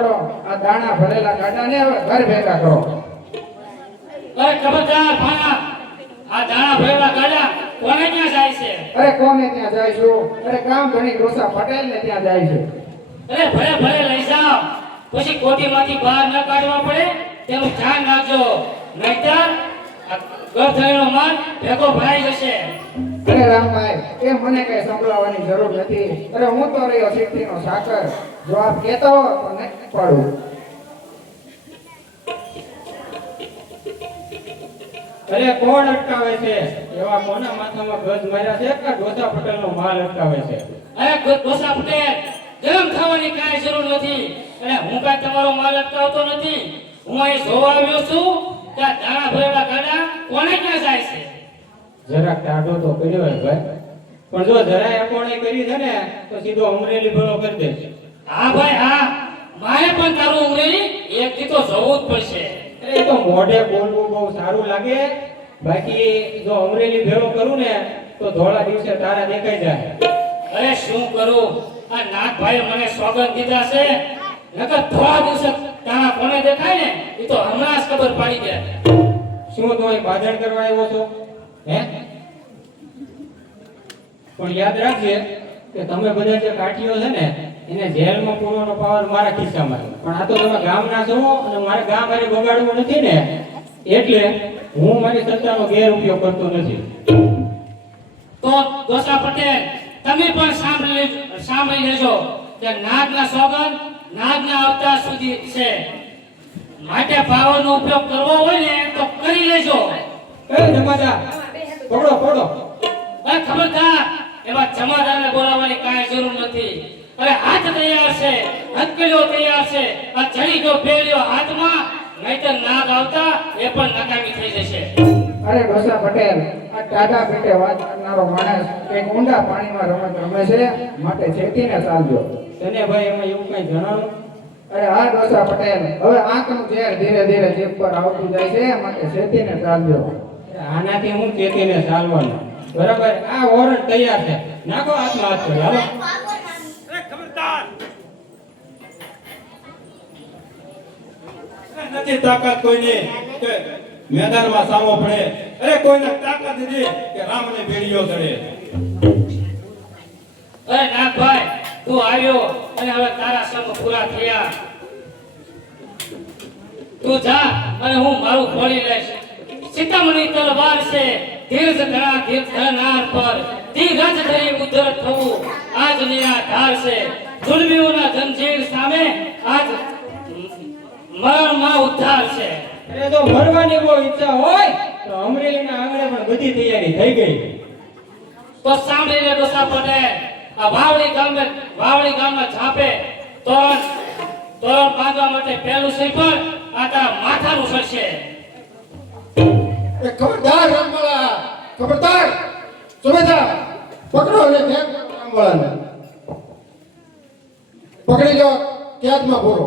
પડો આ દાણા ભરેલા ગાડાને હવે ઘર ભેગા કરો. અરે ખબરદાર ભાણા આ દાણા ભરેલા ગાડા કોને ત્યાં જાય છે? અરે કોને ત્યાં જઈશું અરે ગામ ધણી ડોસા પટેલ ને ત્યાં જાય છે. અરે ભલે ભલે લઈ જાઓ. પછી કોઠીમાંથી બહાર ન કાઢવા પડે તેનું ધ્યાન રાખજો. નહીતર આ થયેલો માલ ભેગો ભરાઈ જશે. અરે રામભાઈ એ મને કઈ સંભળાવવાની જરૂર નથી? અરે હું તો રહ્યો સિદ્ધિનો સાકર જો આપ કહેતા હો તો ને પડું. અરે કોણ અટકાવે છે? એવા કોના માથામાં ગજ માર્યા છે કે ડોસા પટેલનો માલ અટકાવે છે? અરે ડોસા પટેલ ગરમ થવાની કાંઈ જરૂર નથી. અને હું કાંઈ તમારો માલ અટકાવતો નથી. હું અહીં જોવા આવ્યો છું કે દાણા ભરેલા ગાડા કોને ક્યાં જાય છે? જરાક ટાઢો તો કર્યો હોય ભાઈ. પણ જો જરાય અપોણે કરી છે ને તો સીધો અમરેલી ભેળો કરી દે હા ભાઈ હા. મારે પણ તારું અમરેલી એક થી તો જવું જ પડશે. એ તો મોઢે બોલવું બહુ સારું લાગે. બાકી જો અમરેલી ભેળો કરું ને તો ધોળા દિવસે તારા દેખાઈ જાય. અરે શું કરું? આ નાગભાઈ મને સોગંદ દીધા છે. નકર થોડા દિવસે તારા કોને દેખાય ને એ તો હમણાં જ ખબર પડી જાય. શું તો એ ભાજણ કરવા આવ્યો છો? હે? પણ યાદ રાખજે કે તમે બધા જે કાઠીઓ છે ને એને જેલમાં પૂરવાનો પાવર મારા ખિસ્સામાં છે. પણ આ તો તમે ગામના છો અને મારે ગામ મારે બગાડવું નથી ને એટલે હું મારી સત્તાનો ગેરઉપયોગ કરતો નથી. તો ગોસા પટેલ તમે પણ સાંભળી સાંભળી લેજો કે નાગના સોગંદ નાગના અવતાર સુધી છે. માટે પાવરનો ઉપયોગ કરવો હોય ને તો કરી લેજો. એ જમાદાર પકડો પકડો. અરે ખબરદાર. એવા જમાદારને બોલાવવાની કાંઈ જરૂર નથી. અરે હાથ તૈયાર છે હથકડીઓ તૈયાર છે. આ જડી જો પહેર્યો હાથમાં નહીતર નાગ આવતા એ પણ નકામી થઈ જશે. અરે ડોસા પટેલ આ ટાટા પેટે વાત કરનારો માણસ એક ઊંડા પાણીમાં રમત રમે છે માટે ચેતીને ચાલજો. તને ભાઈ એમાં એવું કઈ જણાવું? અરે હા ડોસા પટેલ હવે આંખનું ઝેર ધીરે ધીરે જીભ પર આવતું જાય છે માટે ચેતીને ચાલજો. આનાથી હું ચેતીને ચાલવાનું. બરાબર? આ વોરંટ તૈયાર છે. નાખો હાથમાં હાથ કરી હાલો. નથી તાકાત કોઈની. મેદાનમાં સામો પડે. અરે કોઈને તાકાત નથી કે રામને બેડીઓ ચડે અરે નાગભાઈ તું આવ્યો અને હવે તારા સમ પૂરા થયા. તું જા અને હું મારું ખોલી લઈશ. સીતામણી તલવાર છે ધીરજ ધરા ધીર ધરનાર પર. ધીરજ ધરી ઉદ્ધર થવું આજ નિરાધાર છે. જુલમીઓના જંજીર સામે આજ મરણમાં ઉદ્ધાર છે. એટલે જો મરવાની બહુ ઈચ્છા હોય તો અમરેલીના આંગણે પણ બધી તૈયારી થઈ ગઈ. તો સાંભળીને ડોસા પટેલ આ વાવડી ગામે વાવડી ગામમાં છાપે તો તોરણ બાંધવા માટે પહેલું શ્રીફળ આ તારા માથાનું સરશે એ ખબરદાર રામવાળા ખબરદાર. સુમેધા પકડો અને ફેંક રામવાળાને પકડી લો ક્યાંકમાં પૂરો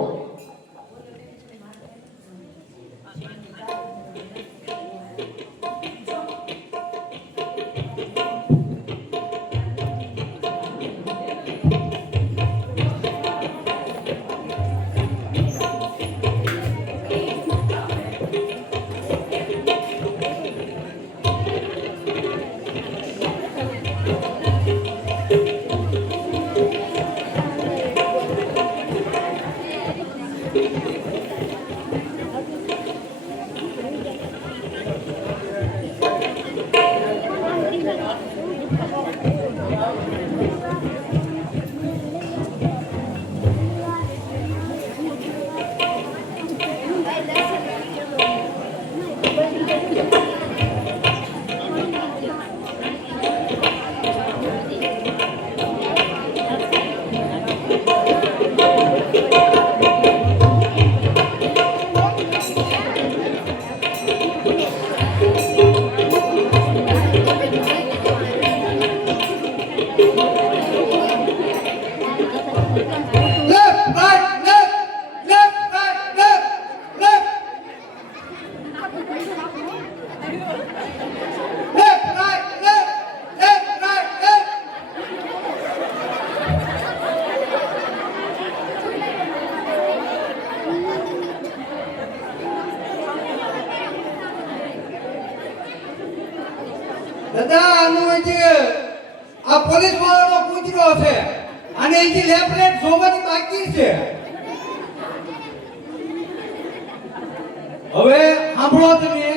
હવે સાંભળો તમે.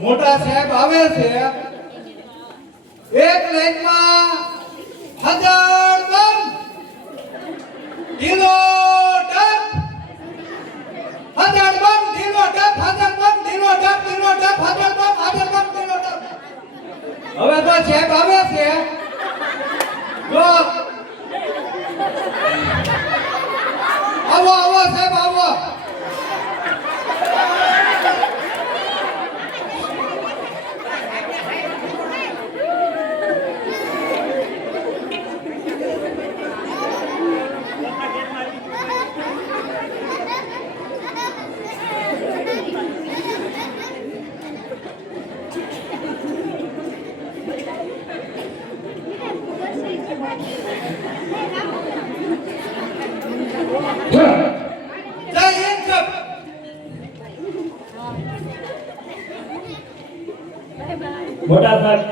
મોટા સાહેબ આવે છે. એક લાઈનમાં હજાર ટન કિલો ટન હજાર ટન કિલો ટન હજાર ton kilo ton kilo ton હજાર ટન હજાર ટન કિલો ટન હવે તો સાહેબ આવે છે. જો. આવો આવો સાહેબ, આવો જય હિન્દ સાહેબ મોટા સાહેબ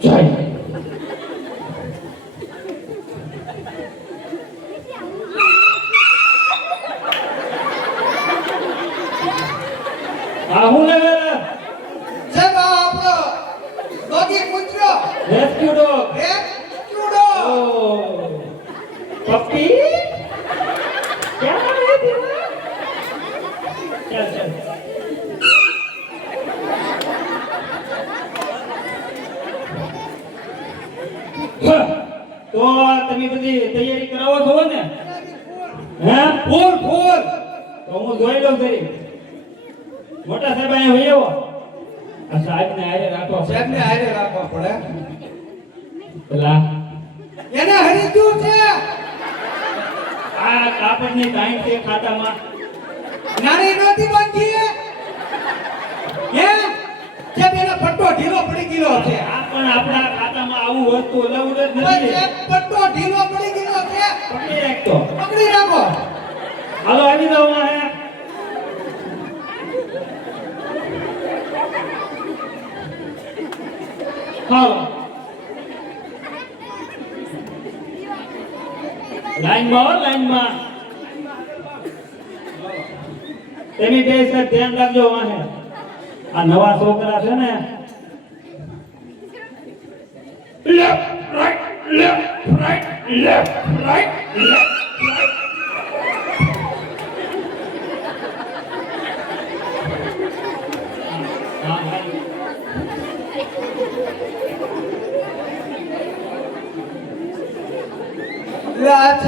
જય જય આ હું લેવે સાહેબ આ આપણો ડોગી કૂતરો રેસ્ક્યુ ડોગ એ કૂતરો ઓ પપ્પી ક્યાં આવે તેવા ચાલ ચાલ હા, તો તમે બધી તૈયારી કરાવો છો ને ફૂલ ફૂલ તો હું જોઈ લઉં ખરી મોટા સાહેબ અહીંયા હોય એવો આ સાહેબ ને હારે રાખો સાહેબ ને હારે રાખવા પડે. પેલા. એને હરી શું છે. આ કાપડની કાઈ છે ખાતામાં. નાની નોતી બાંધી. હે? સાહેબ એનો પટ્ટો ઢીલો પડી ગયો છે. આ પણ આપણા ખાતામાં આવું વસ્તુ અલાઉડ જ નથી. પટ્ટો ઢીલો પડી ગયો છે. પકડી રાખતો પકડી રાખો. હાલો, આવી માં હે હાલો. લાઈનમાં હો, લાઈનમાં. તમે બે સાહેબ ધ્યાન રાખજો વાહે આ નવા છોકરા છે ને. Left right left right left right left એટલે આ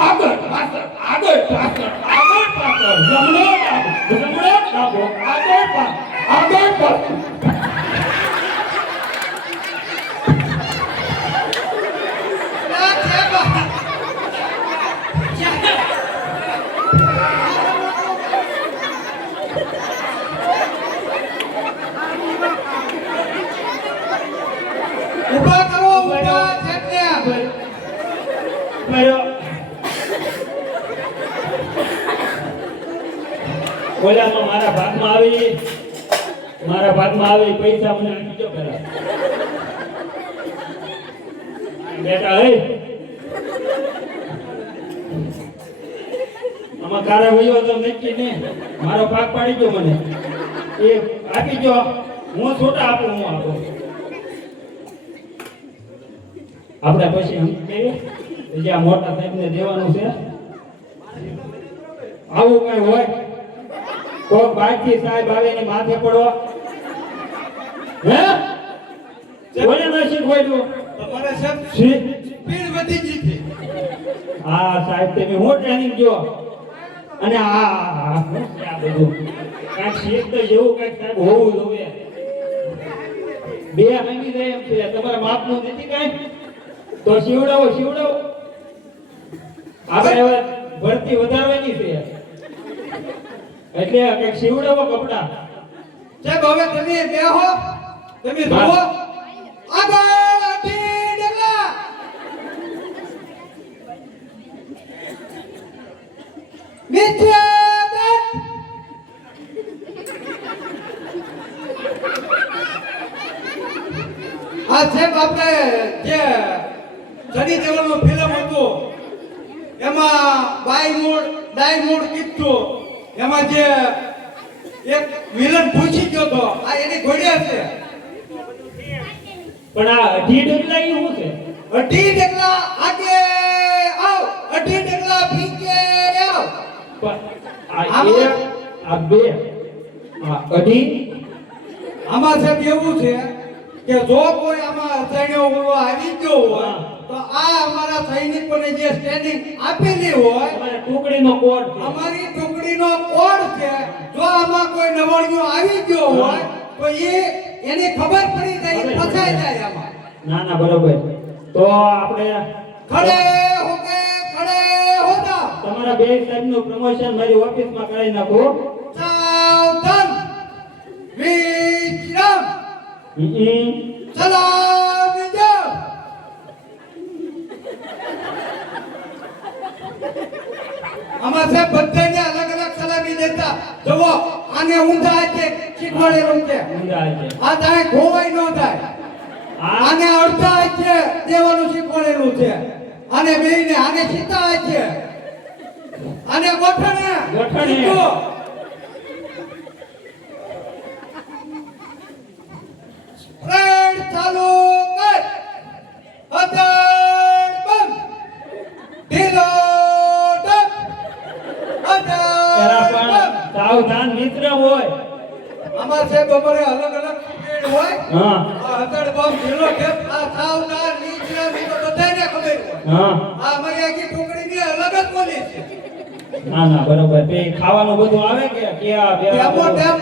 આગળ પાછળ આગળ પાછળ આગળ આગળ પાછળ આગળ પાછળ આ સાહેબ ઊભા કરો ઊભા સાહેબને pero ઓલામાં મારા ભાગમાં આવી. મારા ભાગમાં આવી, પૈસા મને આપી દો પેલા. બેટા હે. આમાં કારે વયો તો નક્કી ને. મારો ભાગ પાડી દો મને. એ આપી દો. હું છોટા આપું, હું આપું. આપણે પછી એમ કહીએ કે મોટા આ મોટા સાહેબને દેવાનું છે? આવું કઈ હોય? કોક બારથી સાહેબ આવે ને માથે પડો? હે? કોને ન તો? તમારે સાહેબ. સ્પીડ વધી ગઈ છે. હા સાહેબ તમે હું ટ્રેનિંગ જો અને આ આ- બધું. કાંઈક શીખ તો જેવું કાંઈક સાહેબ હોવું જોઈએ. બે હાંગી જાય એમ છે. તમારા માપનું નથી કાંઈ? તો શિવડાવો શિવડાવો. આપણે હવે ભરતી વધારવાની છે. એટલે કે શિવડાવો કપડા. સાહેબ હવે તમે ત્યાં હો તમે જુઓ આગળ અઢી ડગલા. નીચે આ સાહેબ આપણે જે ચડી દેવાનો ફિલ્મ હતો એમાં બાય મૂડ ડાય મૂડ કીધું. એમાં જે એક વિલન પૂછી ગયો તો આ એની ઘોડિયા છે પણ આ અઢી ડગલા એ શું છે? અઢી ડગલા આગે આવ અઢી ડગલા પીછે આવ. આ એક આ બે આ અઢી? આમાં સાહેબ એવું છે કે જો કોઈ આમાં અજાણ્યો ઓલો આવી ગયો હોય તો આ અમારા સૈનિકોને જે સ્ટેન્ડિંગ આપેલી હોય તમારે ટુકડીનો કોડ અમારી ટુકડીનો કોડ છે. જો આમાં કોઈ નવણિયો આવી ગયો હોય તો એ એની ખબર પડી જાય ફસાઈ જાય. આમાં. ના ના બરોબર. તો આપણે ખડે હોકે ખડે હોતા. તમારા બે સાહેબનું પ્રમોશન મારી ઓફિસમાં કરાવી નાખો. સાવધાન. વિક્રમ હમ. સલામ જાઓ આમાં સાહેબ બધાને અલગ અલગ સલામી દેતા. જુઓ આને ઊંધા હાથે શીખવાડેલું છે. આ તારે ખોવાય ન થાય. આને અડધા હાથે દેવાનું શીખવાડેલું છે. આને બેયને આને સીતા હાથે. આને ગોઠણે. ગોઠણે. ફ્રેન્ડ ચાલુ કર. અદડ બંધ. ઢીલો. એરા પણ સાવધાન મિત્ર હોય. આમાં સાહેબ અમારે અલગ અલગ હોય. હા. આ સાવધાન નીચે ઈ બધાને ખબર હા. આ અમારી આખી ટુકડીની અલગ જ બોલી છે. ના ના બરોબર. તે ખાવાનું બધું આવે કે?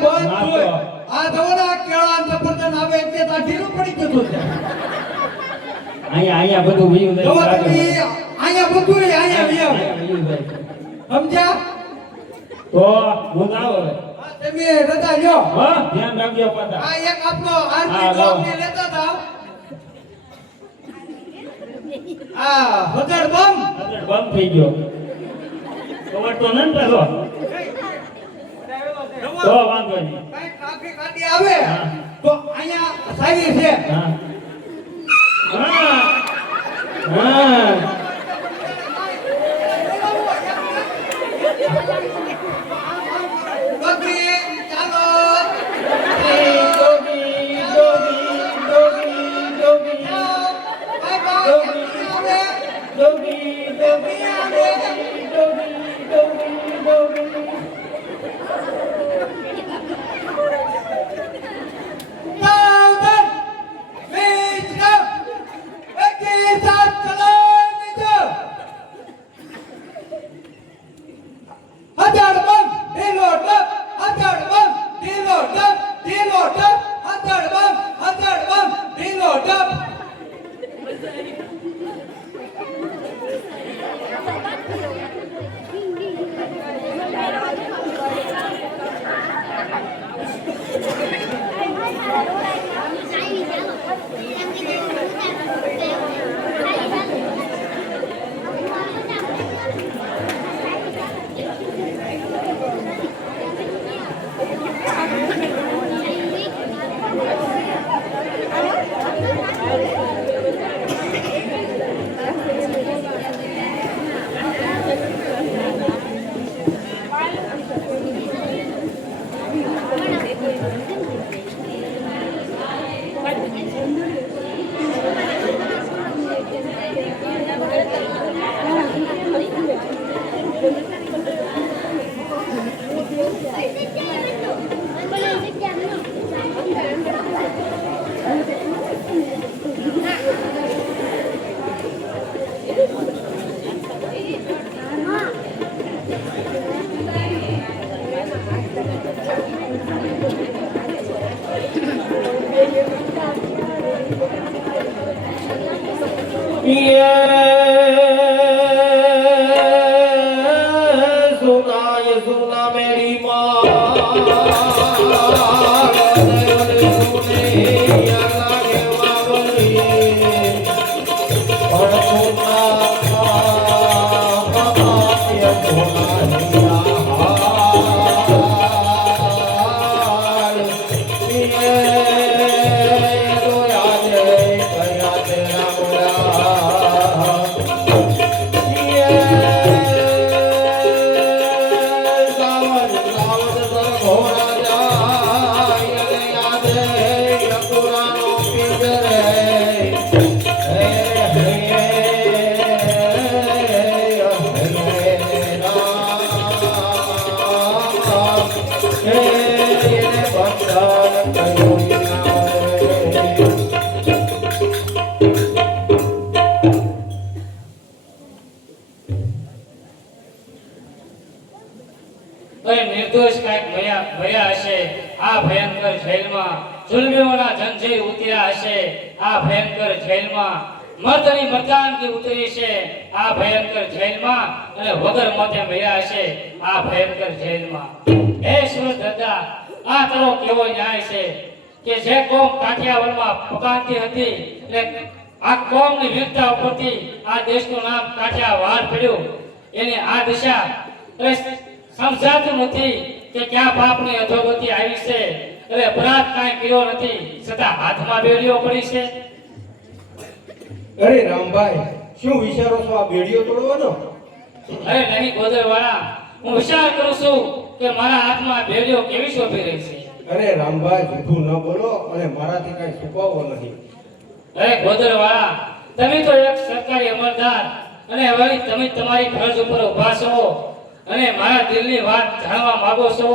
બંધ હોય. આ આ કેળા સફરજન આવે તે તા ઢીલું પડી ગયું છે અહીંયા અહીંયા બધું વયું મને. અહીંયા બધું વયું. સમજ્યા? તો હું જાઉં હવે તમે રજા લ્યો. હા ધ્યાન રાખજો પાછા. આ એક આપનો લો. લોકને લેતા જાવ આ હજાર બમ હજાર બંધ થઈ ગયો. કવર તો નથી પેલો? તો વાંધો નહીં કઈ ટ્રાફિક આડી આવે. તો અહીંયા સાવી છે. હા. હા. હા. બકરી ચાલો નિર્દોષ કાંઈક ભયા ભયા હશે. આ ભયંકર જેલમાં જુલમીઓના જંજીર ઉતર્યા હશે. આ ભયંકર જેલમાં મર્દની મર્દાનગી ઉતરી છે આ ભયંકર જેલમાં અને વગર મોતે ભયા હશે. આ ભયંકર જેલમાં. હે સુરત દાદા, આ તારો કેવો ન્યાય છે કે જે કોમ કાઠિયાવાડમાં પકાતી હતી એટલે આ કોમની વીરતા ઉપરથી આ દેશનું નામ કાઠિયાવાડ પડ્યું. એની આ દિશા સમજાતું નથી કે ક્યાં પાપની અધોગતિ આવી છે. એટલે અપરાધ કાંઈ કર્યો નથી છતાં હાથમાં બેડીઓ પડી છે. અરે રામભાઈ શું વિચારો છો આ બેડીઓ તોડવાનો? અરે નહીં ગોદરવાળા હું વિચાર કરું છું કે મારા હાથમાં બેડીઓ કેવી શોભી રહી છે. અરે રામભાઈ જૂઠું ન બોલો અને મારાથી કાંઈ છુપાવો નહીં. અરે ગોદરવાળા તમે તો એક સરકારી અમલદાર અને વળી તમે તમારી ફરજ ઉપર ઊભા છો. અને મારા દિલની વાત જાણવા માંગો છો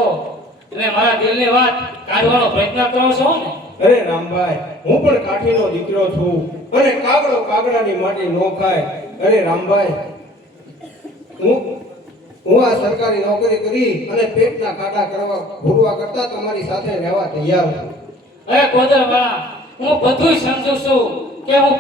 અને મારા દિલની વાત કાઢવાનો પ્રયત્ન કરો છો ને? અરે રામભાઈ હું પણ કાઠીનો દીકરો છું. અને કાગડો કાગડાની માટી નો ખાય. અરે રામભાઈ હું હું આ સરકારી નોકરી કરી અને પેટના કાટા કરવા ભૂરવા કરતા તમારી સાથે રહેવા તૈયાર છું. અરે ગોદરવાળા હું બધું સમજુ છું કે હું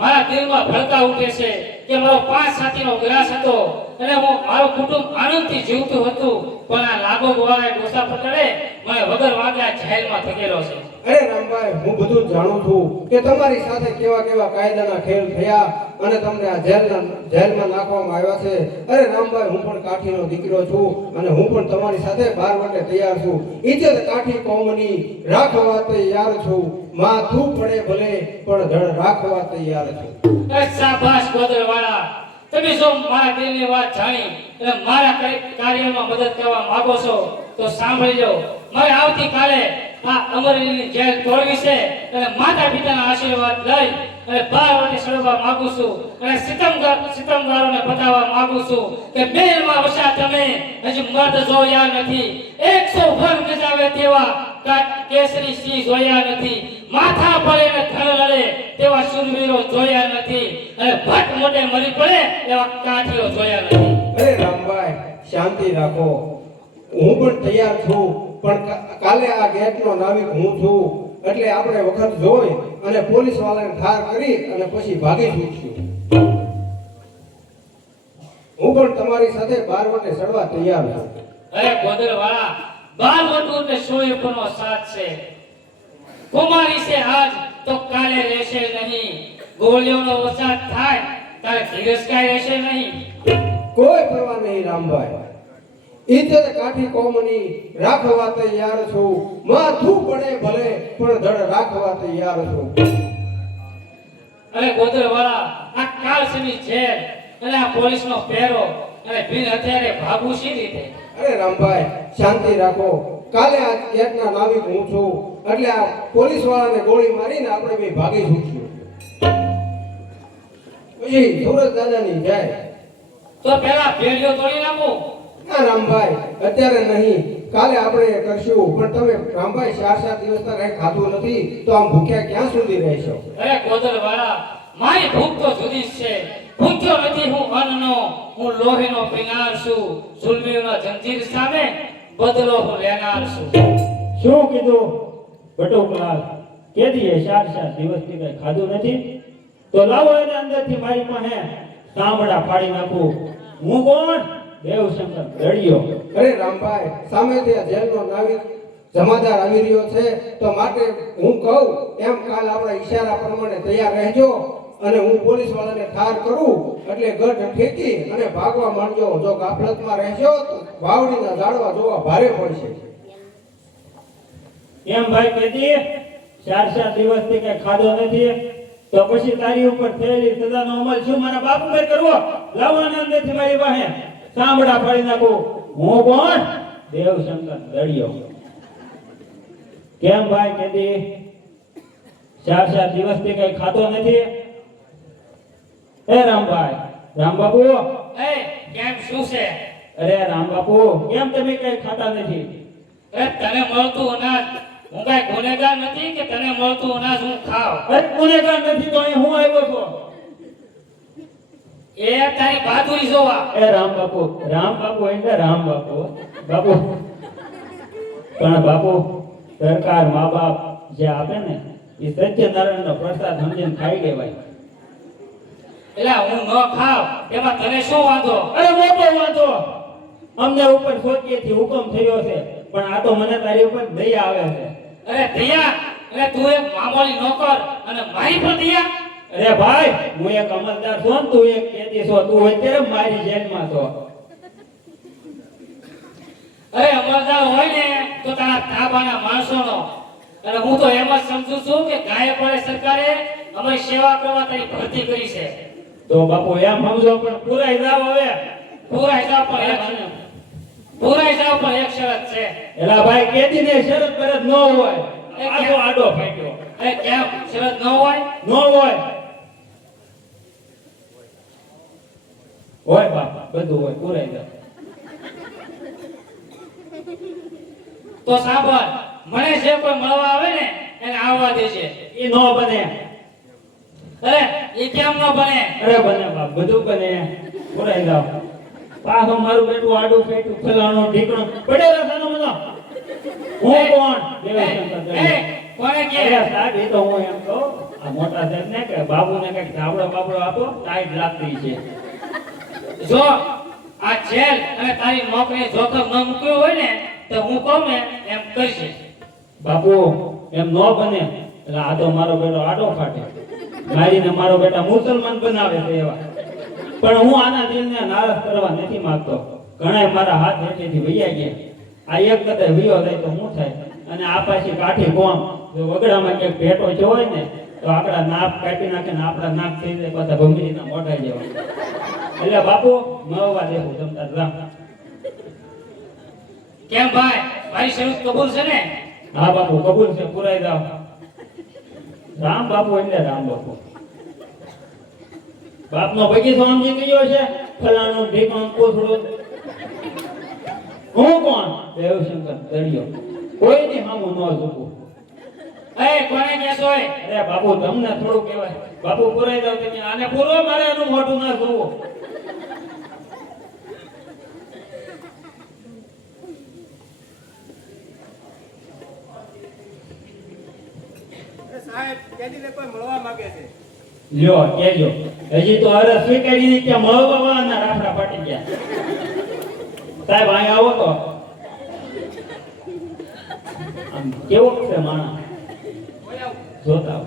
મારા દિલમાં ભળતા ઉઠે છે કે મારો પાંચ સાથીનો વિરાશ હતો અને હું મારું કુટુંબ આનંદથી જીવતું હતું. પણ આ લાગો ગોવાળાએ ડોસા પકડે મને વગર વાગ્યા જેલમાં થકેલો છે. અરે રામભાઈ, હું બધું જાણું છું કે તમારી સાથે કેવા કેવા કાયદાના ખેલ થયા અને તમને આ જેલના જેલમાં નાખવામાં આવ્યા છે. અરે રામભાઈ, હું પણ કાઠીનો દીકરો છું અને હું પણ તમારી સાથે બાર માટે તૈયાર છું. ઇજ્જત કાઠી કોમની રાખવા તૈયાર છું. માથું પડે ભલે, પણ ધડ રાખવા તૈયાર છું. શાબાશ ગોદરવાળા. તમે જો મારા દિલની વાત જાણી અને મારા કાર્યમાં મદદ કરવા માંગો છો, તો સાંભળી લો મારે આવતીકાલે આ અમરેલીની જેલ તોડવી છે. અને માતા પિતાના આશીર્વાદ લઈ અને બાર વાટે સળવા માંગુ છું. અને સિતમગાર સિતમગારોને બતાવવા માંગુ છું કે બેલમાં વસા તમે. હજુ મર્દ જોયા નથી. એકસો વન ગજાવે તેવા કેસરી સિંહ જોયા નથી. માથા પડે ને ધન લડે તેવા સુરવીરો જોયા નથી. અને ભટ મોટે મરી પડે એવા કાઠીઓ જોયા નથી. અરે રામભાઈ, શાંતિ રાખો. હું પણ તૈયાર છું. પણ કાલે આ ગેટનો નાવિક હું છું એટલે આપણે વખત જોઈ અને પોલીસ વાળાને ઠાર કરી અને પછી ભાગી છૂટશું હું પણ તમારી સાથે બાર વટે સડવા તૈયાર છું. અરે ગોદર વાળા બાર વટુ ને સોય ઉપરનો સાથ છે. કુમારી છે આજ તો કાલે રહેશે નહીં. ગોળીઓનો વરસાદ થાય તારે ધીરજ કાય રહેશે નહીં. કોઈ પરવા નહીં રામભાઈ. ઇજ્જત કાઠી કોમની રાખવા તૈયાર છું. માથું પડે ભલે પણ ધડ રાખવા તૈયાર છું. અરે ગોદર વાળા આ કાળસની ઝેર અને આ પોલીસનો પહેરો અને બિન અત્યારે ભાગવું શી રીતે? અરે રામભાઈ શાંતિ રાખો. કાલે આ કેટના નાવિક હું છું. એટલે આ પોલીસ વાળાને ગોળી મારીને આપણે બે ભાગી છૂટશું પછી સુરત દાદાની જાય. તો પેલા ભેળીઓ તોડી નાખો. ના રામભાઈ અત્યારે નહીં. કાલે આપણે કરશું. પણ તમે રામભાઈ ચાર ચાર દિવસ કઈ ખાધું નથી તો આમ ભૂખ્યા ક્યાં સુધી રહેશો? અરે ગોદર વાળા મારી ભૂખ તો જુદી છે. ભૂખ્યો નથી હું અન્નનો હું લોહીનો પીનાર છું. જુલમીઓના જંજીર સામે બદલો હું લેનાર છું. શું કીધું? બટોકલાલ કે દીએ ચાર ચાર દિવસથી કઈ ખાધું નથી? તો લાવો એને અંદરથી મારી પાસે. સાંભળા ફાડી નાખું. હું કોણ? દેવશંકર દળિયો અરે રામભાઈ સામેથી આ જેલનો નાવિક જમાદાર આવી રહ્યો છે તો માટે હું કહું એમ કાલ આપણા ઈશારા પ્રમાણે તૈયાર રહેજો અને હું પોલીસ વાળાને ઠાર કરું એટલે ગઢ ફેંકી અને ભાગવા માંડજો. જો ગાફલતમાં રહેજો તો વાવડીના ઝાડવા જોવા ભારે પડશે. એમ ભાઈ કેદી ચાર ચાર દિવસથી કઈ ખાધો નથી તો પછી તારી ઉપર થયેલી સજાનો અમલ શું મારા બાપ ઉપર કરવો? લાવવાના નથી મારી પાસે. સાંભળા ફાડી નાખો. હું કોણ? દેવશંકર દળિયો. કેમ ભાઈ કેદી? ચાર ચાર દિવસથી કઈ ખાતો નથી? એ રામભાઈ રામ બાપુ એ કેમ શું છે? અરે રામ બાપુ કેમ તમે કઈ ખાતા નથી? અરે તને મળતું અનાજ. હું કઈ ગુનેગાર નથી કે તને મળતું અનાજ હું ખાવ? અરે ગુનેગાર નથી તો અહીં હું આવ્યો છું? એ તારી બહાદુરી જોવા. એ રામ બાપુ રામ બાપુ એટલે રામ બાપુ. બાપુ. પણ બાપુ સરકાર મા બાપ જે આપે ને એ સત્યનારાયણ નો પ્રસાદ સમજીને ખાઈ લેવાય. એટલે હું ન ખાવ એમાં તને શું વાંધો? અરે મોટો વાંધો. અમને ઉપર સોચીએ થી હુકમ થયો છે પણ આ તો મને તારી ઉપર દયા આવે છે. અરે દયા એટલે તું એક મામોલી નોકર અને મારી પર દયા? અરે ભાઈ હું એક અમલદાર છું તું એક કેદી છો તું અત્યારે મારી જેલમાં છો. અરે અમલદાર હોય ને તો તારા તાબાના માણસોનો. અને હું તો એમ જ સમજુ છું કે ગાય પડે સરકારે અમારી સેવા કરવા તારી ભરતી કરી છે. તો બાપુ એમ સમજો પણ પૂરા હિસાબ હવે. પૂરા હિસાબ પર એક પૂરા હિસાબ પર એક શરત છે. એલા ભાઈ કેદી ને શરત પરત ન હોય. આડો ફેંક્યો આડો ફાટ્યો એ કેમ? શરત ન હોય? ન હોય. હોય બાપા બધું હોય પુરાઈ જાય તો સાંભળ મળે છે કોઈ મળવા આવે ને એને આવવા દેજે. એ ન બને. અરે એ કેમ ન બને? અરે બને બાપ બધું બને. પુરાઈ જાવ પાછો મારું બેટું આડું પેટું ફલાણો ઢીકણો. પડેલા થાનો મને હું કોણ? કોને કે? સાહેબ એ તો હું એમ કહું આ મોટા સાહેબ ને કે બાબુને કંઈક ધાબળો બાબળો આપો ટાઈટ લાગતી છે. જો આ જેલ અને તારી નોકરી જોખમ ન મૂક્યો હોય ને, તો હું કહું ને એમ કરશે બાપુ, એમ ન બને. એટલે આ તો મારો બેટો આડો ફાટે. મારીને મારો બેટા મુસલમાન બનાવે છે એવા. પણ હું આના દિલને નારાજ કરવા નથી માંગતો. ઘણા મારા હાથ હેઠેથી વૈયા ગયા. આ એક કદાચ વયો થાય તો શું થાય? અને આ પાછી કાઠી કોમ. જો વગડામાં ક્યાંક ભેટો જો હોય ને, તો આપણા નાક કાપી નાખે ને આપણા નાક થઈ જાય બધા ભમરીના મોઢા જેવા એટલે બાપુ મળવા દેવું જમતા રામ. કેમ ભાઈ? મારી શરત કબૂલ છે ને? હા બાપુ કબૂલ છે પુરાઈ જાવ રામ બાપુ એટલે રામ બાપુ. બાપનો બગીચો સમજી ગયો છે ફલાણું ઢીકણું કોથળું. હું કોણ? દેવશંકર દરિયો. કોઈની સામું ન ઝૂકું. એ કોણે કહેતો અરે બાપુ તમને થોડું કહેવાય. બાપુ પુરાઈ દઉં તમે. આને પૂરો મારે એનું મોઢું ના જોવો. સાહેબ કેદીને કોઈ મળવા માંગે છે? લ્યો કેજો. હજી તો અરે સ્વીકારી ત્યાં મળવા વાળાના રાફડા પાટી ગયા. સાહેબ અહીં આવો તો. આમ કેવો છે માણસ? જોતા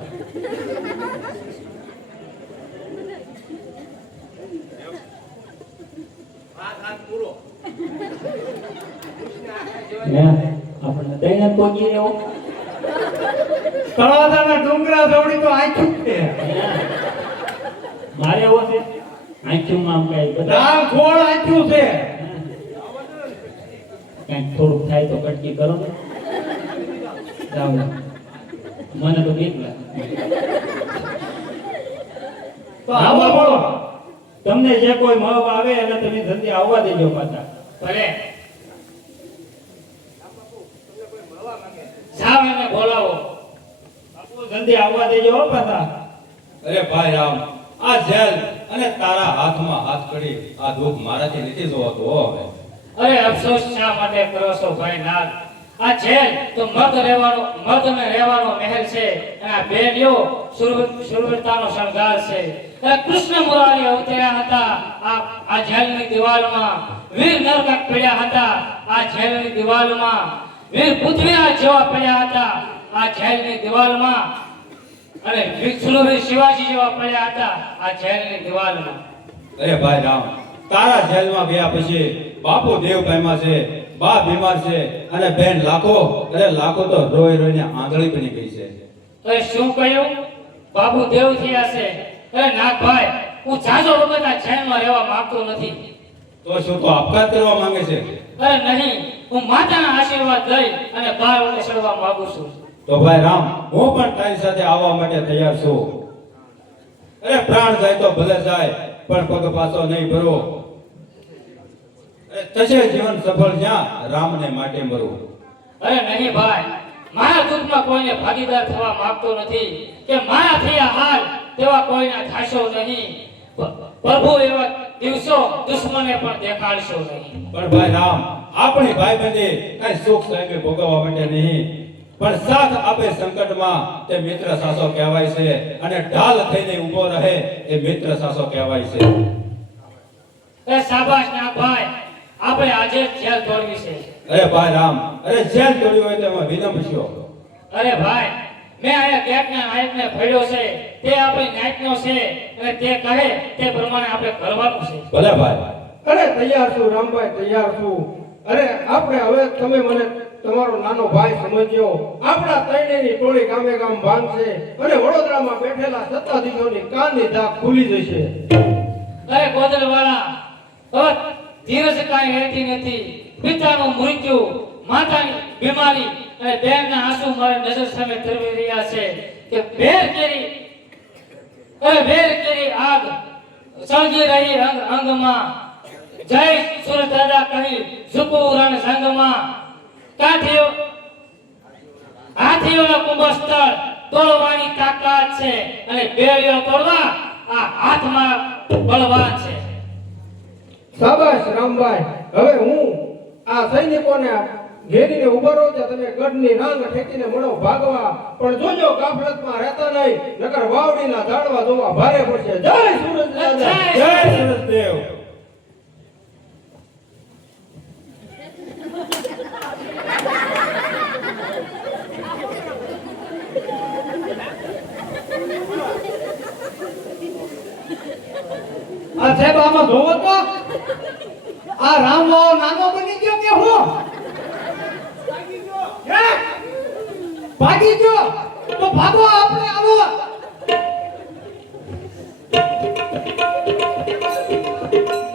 દઈને પહોંચી રહ્યો તળાજાના ડુંગરા જવડી તો આંખ્યું છે. મારે એવો છે? આંખીમાં આમ કઈ બધા ખોળ આંખ્યું છે. કંઈક થોડુંક થાય તો કટકી કરો ને. મને તો બીક તો આવો બોલો. તમને જે કોઈ મળવા આવે એને તમે જલ્દી આવવા દેજો પાછા. ભલે. જાઓ એને બોલાવો? બાપુ જલ્દી આવવા દેજો પાછા. અરે ભાઈ રામ આ જેલ અને તારા હાથમાં હાથ કરી આ દુઃખ મારાથી નથી જોવાતું હવે. અરે અફસોસ શા માટે કરો છો ભાઈ નાથ? આ જેલ તો મત રહેવાનો મત ને રહેવાનો મહેલ છે. અને આ લ્યો સુરવીરતાનો શણગાર છે. કૃષ્ણ મુરારી અવતર્યા હતા. આ આ જેલની દિવાલમાં વીર નરકટ પડ્યા હતા. આ જેલની દિવાલમાં વીર પૃથ્વીરાજ જેવા પડ્યા હતા. આ જેલની દિવાલમાં અને વીર શિવાજી જેવા પડ્યા હતા. આ જેલની દિવાલમાં. અરે ભાઈ રામ, તારા જેલમાં ગયા પછી બાપુ દેવ પામ્યા છે. બા બીમાર છે અને બેન લાખો અરે લાખો તો રોઈ રોઈને આંગળી બની ગઈ છે. અરે શું કહ્યું? બાબુ દેવ થયા છે. અરે નાગભાઈ હું જાજો વખત આ જેલમાં રહેવા માંગતો નથી. તો શું તો આપઘાત કરવા માંગે છે? અરે નહીં હું માતાના આશીર્વાદ લઈ અને બહાર ચડવા માંગુ છું. તો ભાઈ રામ હું પણ તારી સાથે આવવા માટે તૈયાર છું. અરે પ્રાણ જાય તો ભલે જાય પણ પગ પાછો નહીં ભરો. થશે જીવન સફળ જ્યાં રામને માટે મરવું. અરે નહીં ભાઈ મારા દુઃખમાં કોઈને ભાગીદાર થવા માંગતો નથી કે મારા થયા હાલ તેવા કોઈને થાશો નહીં. પ્રભુ એવા દિવસો દુશ્મને પણ દેખાડશો નહીં. પણ ભાઈ રામ આપણી ભાઈબંધી કઈ સુખ સાહેબે ભોગવવા માટે નહીં. પણ સાથ આપે સંકટમાં તે મિત્ર સાસો કહેવાય છે અને ઢાલ થઈને ઊભો રહે એ મિત્ર સાસો કહેવાય છે. એ શાબાશ ના ભાઈ આપણે આજે જેલ તોડવી છે. અરે ભાઈ રામ. અરે જેલ તોડ્યું હોય તો એમાં વિલંબ થયો. અરે ભાઈ મેં આયા કેટના નાયકને ફેડ્યો છે. તે આપણી નાયકનો છે. અને તે કહે તે પ્રમાણે આપણે કરવાનું છે. ભલે ભાઈ. અરે તૈયાર છું રામભાઈ તૈયાર છું. અરે આપણે હવે તમે મને તમારો નાનો ભાઈ સમજ્યો. આપણા ત્રણેયની ટોળી ગામે ગામ ભાંગશે અને વડોદરામાં બેઠેલા સત્તાધીશોની કાનની ધાક ખુલી જશે. અરે ગોદરવાળા ધીરજ કાંઈ રહેતી નથી. પિતાનું મૃત્યુ, માતાની બીમારી અને બહેનના આંસુ મારે નજર સામે તરવી રહ્યા છે કે ભેર કેરી વેર કેરી આગ સળગી રહી અંગ અંગમાં જય સુરત દાદા કહી ઝુકવું રણ સંગમાં. કાઠીઓ, હાથીઓનો કુંભસ્થળ, તોડવાની તાકાત છે અને બેડીઓ તોડવા આ હાથમાં બળવાન છે. શાબાશ રામભાઈ. હવે હું આ સૈનિકોને ઘેરીને ઊભો રહો છો તમે ગઢની રાંગ ઠેકીને મળો ભાગવા. પણ જોજો ગાફલતમાં રહેતા નહીં નકર વાવડીના ઝાડવા જોવા ભારે પડશે. જય સુરજ દાદા જય સરસદેવ આ સાહેબ આમાં જોવો તો? આ રામ વાળો નાનો બની ગયો કે હું? ભાગી ગયો? તો ભાગો આપણે આવો.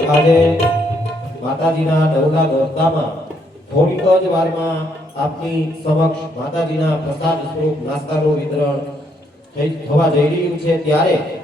આજે માતાજીના નવલા નોરતામાં થોડીક જ વારમાં આપની સમક્ષ માતાજીના પ્રસાદ સ્વરૂપ નાસ્તાનું વિતરણ થવા જઈ રહ્યું છે. ત્યારે